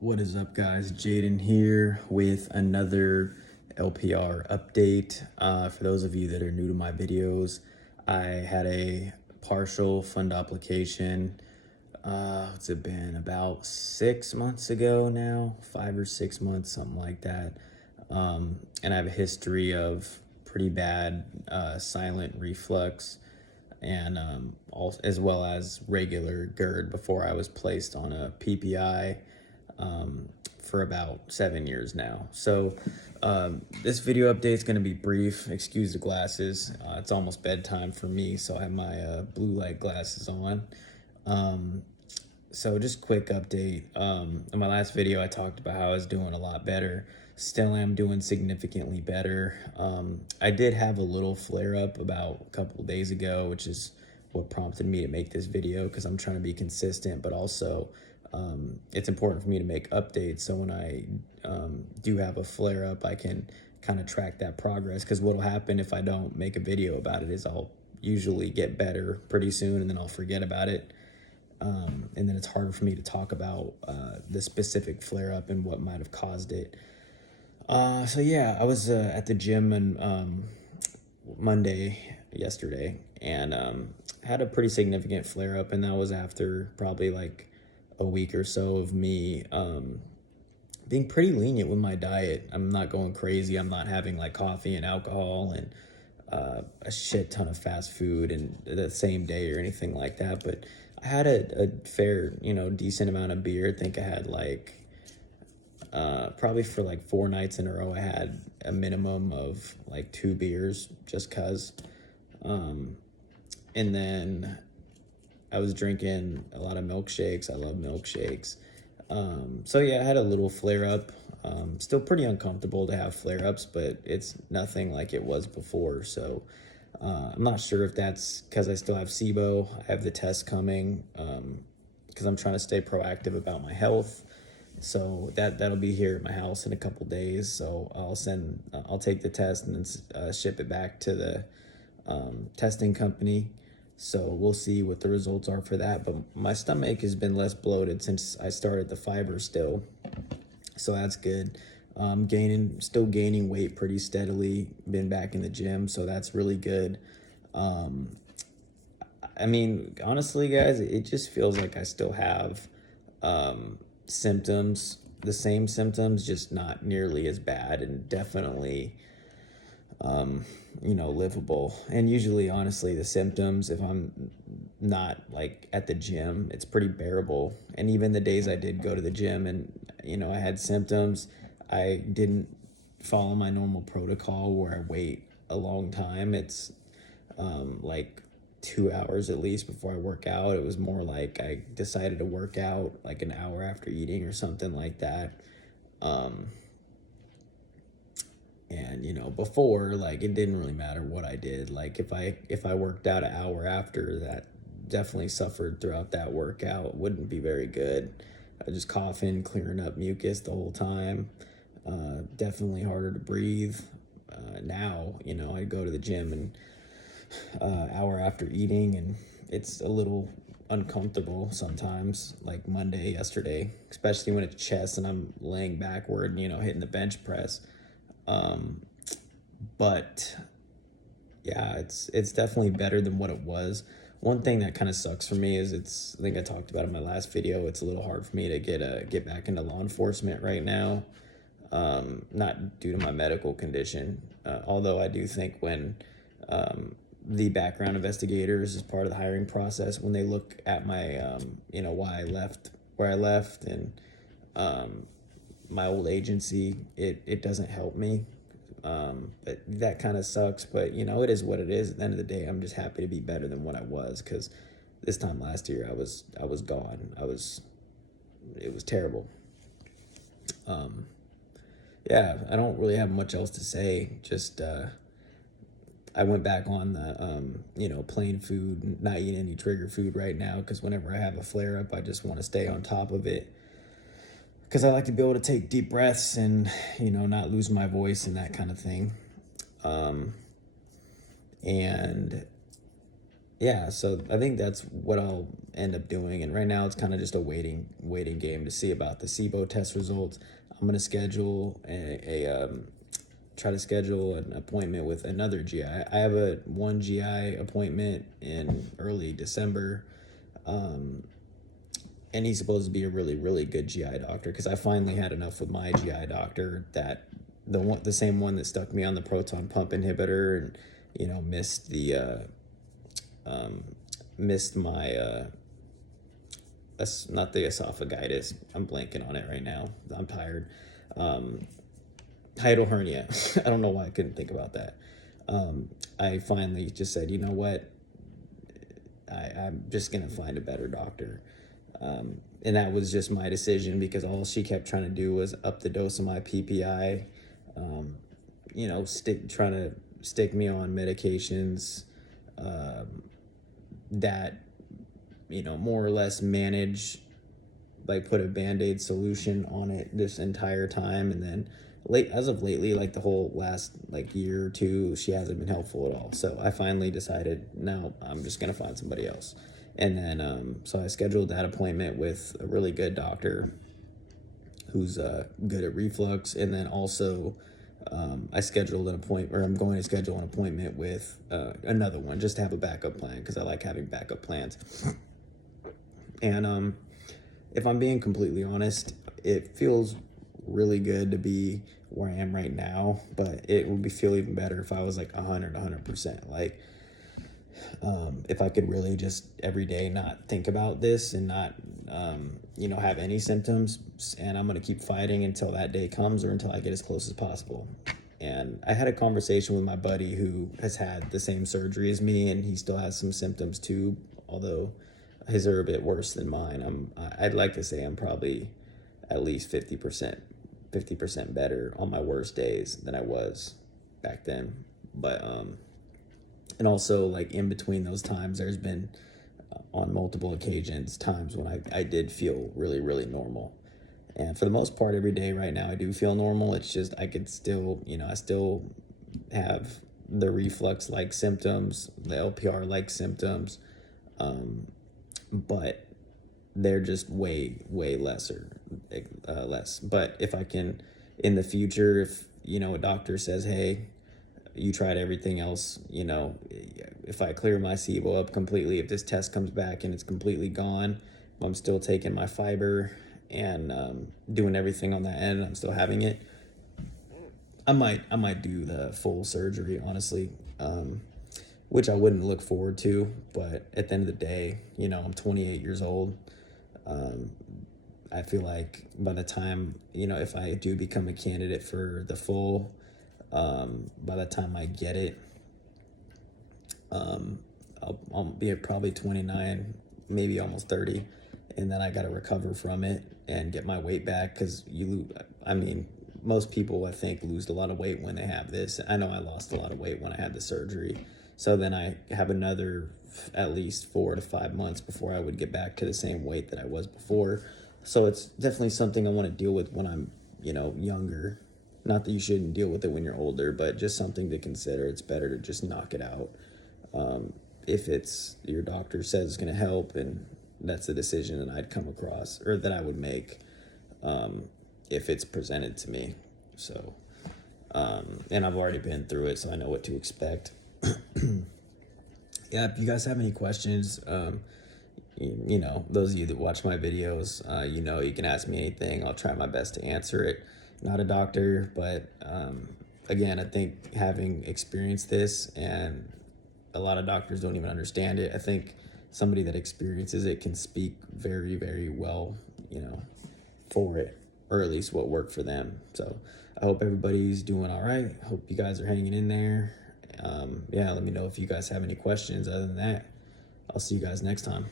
What is up, guys? Jaden here with another LPR update. For those of you that are new to my videos, I had a partial fund application. What's it been? About 6 months ago now, 5 or 6 months, something like that. And I have a history of pretty bad silent reflux and as well as regular GERD before I was placed on a PPI for about 7 years now. So this video update is going to be brief. Excuse the glasses. It's almost bedtime for me, so I have my blue light glasses on. So just quick update. In my last video, I talked about how I was doing a lot better. Still am doing significantly better. I did have a little flare up about a couple of days ago, which is what prompted me to make this video, because I'm trying to be consistent, but also it's important for me to make updates. So when I do have a flare up, I can kind of track that progress, because what will happen if I don't make a video about it is I'll usually get better pretty soon and then I'll forget about it. And then it's harder for me to talk about the specific flare up and what might have caused it. So yeah, I was at the gym on yesterday, and had a pretty significant flare up, and that was after probably like a week or so of me being pretty lenient with my diet. I'm not going crazy. I'm not having like coffee and alcohol and a shit ton of fast food and the same day or anything like that. But I had a fair, decent amount of beer. I think I had like probably for like 4 nights in a row, I had a minimum of like 2 beers just cause. And then I was drinking a lot of milkshakes. I love milkshakes. So yeah, I had a little flare up. Still pretty uncomfortable to have flare ups, but it's nothing like it was before. So I'm not sure if that's because I still have SIBO. I have the test coming because I'm trying to stay proactive about my health. So that'll be here at my house in a couple days. So I'll take the test and then ship it back to the testing company. So we'll see what the results are for that. But my stomach has been less bloated since I started the fiber still. So that's good. Still gaining weight pretty steadily. Been back in the gym, so that's really good. I mean, honestly, guys, it just feels like I still have symptoms, the same symptoms, just not nearly as bad, and definitely livable. And usually, honestly, the symptoms, if I'm not like at the gym, it's pretty bearable. And even the days I did go to the gym and I had symptoms, I didn't follow my normal protocol where I wait a long time. It's like 2 hours at least before I work out. It was more like I decided to work out like an hour after eating or something like that. And before, like, it didn't really matter what I did. Like if I worked out an hour after, that definitely suffered throughout that workout. Wouldn't be very good. I was just coughing, clearing up mucus the whole time. Definitely harder to breathe. Now, I go to the gym and hour after eating, and it's a little uncomfortable sometimes, like Monday yesterday, especially when it's chest and I'm laying backward, hitting the bench press. But yeah, it's definitely better than what it was. One thing that kind of sucks for me is I think I talked about in my last video, it's a little hard for me to get back into law enforcement right now. Not due to my medical condition, although I do think when the background investigators, as part of the hiring process, when they look at my why I left where I left and my old agency, it doesn't help me. But that kind of sucks, but it is what it is. At the end of the day, I'm just happy to be better than what I was, because this time last year I was gone. It was terrible. Yeah, I don't really have much else to say. Just I went back on the plain food, not eating any trigger food right now, because whenever I have a flare up, I just want to stay on top of it, because I like to be able to take deep breaths and not lose my voice and that kind of thing. And yeah, so I think that's what I'll end up doing. And right now it's kind of just a waiting game to see about the SIBO test results. I'm gonna schedule try to schedule an appointment with another GI. I have one GI appointment in early December, and he's supposed to be a really good GI doctor, because I finally had enough with my GI doctor, that the same one that stuck me on the proton pump inhibitor and missed my not the esophagitis. I'm blanking on it right now. I'm tired. Hiatal hernia. I don't know why I couldn't think about that. I finally just said, you know what? I'm just going to find a better doctor. And that was just my decision, because all she kept trying to do was up the dose of my PPI, trying to stick me on medications that, more or less manage, like put a Band-Aid solution on it this entire time. And then as of lately, like the whole last year or two, she hasn't been helpful at all. So I finally decided, no, I'm just going to find somebody else. And then, so I scheduled that appointment with a really good doctor who's good at reflux. And then also, I scheduled an appointment, or I'm going to schedule an appointment with another one, just to have a backup plan, because I like having backup plans. And if I'm being completely honest, it feels really good to be where I am right now, but it would feel even better if I was like 100%. Like, if I could really just every day not think about this and not, have any symptoms, and I'm going to keep fighting until that day comes, or until I get as close as possible. And I had a conversation with my buddy who has had the same surgery as me, and he still has some symptoms too, although his are a bit worse than mine. I'd like to say I'm probably at least 50% better on my worst days than I was back then. But, and also, like, in between those times, there's been, on multiple occasions, times when I did feel really normal. And for the most part, every day right now, I do feel normal. It's just, I could still, I still have the reflux-like symptoms, the LPR-like symptoms, but they're just way less. But if I can, in the future, if, a doctor says, hey, you tried everything else, if I clear my SIBO up completely, if this test comes back and it's completely gone, I'm still taking my fiber and doing everything on that end, I'm still having it, I might do the full surgery, honestly, which I wouldn't look forward to. But at the end of the day, I'm 28 years old. I feel like by the time, if I do become a candidate for the full, by the time I get it, I'll be probably 29, maybe almost 30. And then I got to recover from it and get my weight back, because most people, I think, lose a lot of weight when they have this. I know I lost a lot of weight when I had the surgery. So then I have another at least 4 to 5 months before I would get back to the same weight that I was before. So it's definitely something I want to deal with when I'm, younger. Not that you shouldn't deal with it when you're older, but just something to consider. It's better to just knock it out. If it's your doctor says it's going to help, and that's a decision that I'd come across, or that I would make, if it's presented to me. So, and I've already been through it, so I know what to expect. Yeah, if you guys have any questions, those of you that watch my videos, you can ask me anything. I'll try my best to answer it. Not a doctor, but again, I think having experienced this, and a lot of doctors don't even understand it, I think somebody that experiences it can speak very well, for it, or at least what worked for them. So I hope everybody's doing all right. Hope you guys are hanging in there. Let me know if you guys have any questions. Other than that, I'll see you guys next time.